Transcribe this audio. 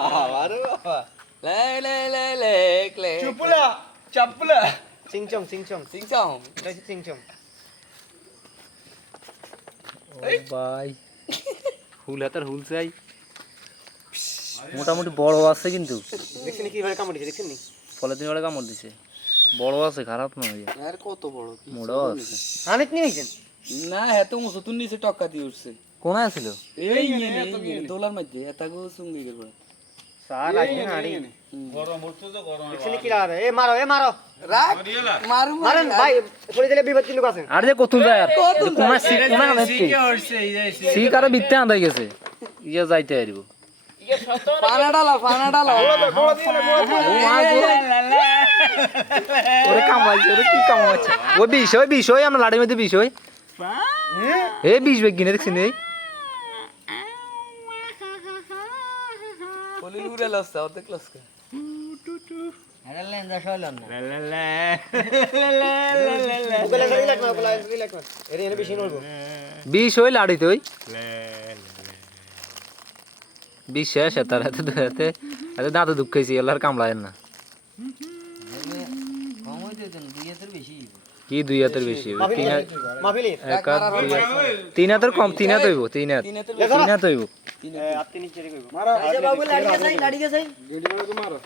বাবা রে বাবা লে লে লে লে লে চুপলা চাপলা চিংচং চিংচং সিংচং এটা হচ্ছে চিংচং ভাই হুল হাতার হুল চাই মোটামুটি বড় আছে কিন্তু দেখছেন কিভাবে কামড় দিছে দেখছেন নি পলিথিন ওরা কামড় দিছে বড় আছে খারাপ নয় আর কত বড় কি মোড়াও আছে হানিত নিয়ে আইছেন না এত মুসতুন নিচে টক্কা দিয়ে উঠছে কোনায় ছিল এই নিয়ে দোলার মধ্যে এটাগো সুঙ্গি গেল স্যার আইছেন হাড়ি গরম হচ্ছে তো গরম দেখছেন কি লাগা এ মারো রাখ মারু মারেন ভাই পড়ে দিলে বিপদ কিন্তু আছে আর যে কতুন যায় আর কোনা সি কোনা না সি কারে বিতে আন্দাই গেছে ইয়া যাইতে আইব পানা ডালা ওরে কামাইছে ওরে কি কামাইছে ওই বিষয় আমরা লাড়ির মধ্যে বিষয় এ বিষ বেগিনে দেখছিস এই বলি উড়ে লসা অর্ধেক লসকা এটা লেন্দা শৈলন না বিষ হই লাড়ি তুই বিষ শেষ তার হাতে হাতে হাতে দাঁতে দুঃখাইছি এলার কামলায় না কি 2 হাতের বেশি মাফিলি তিন হাতের কম 3 হাত হইব 3 হাত 3 হাত হইব আপনি নিচে কইব মারা বাবু লাড়ি গেছে গেডি মারো তো মারো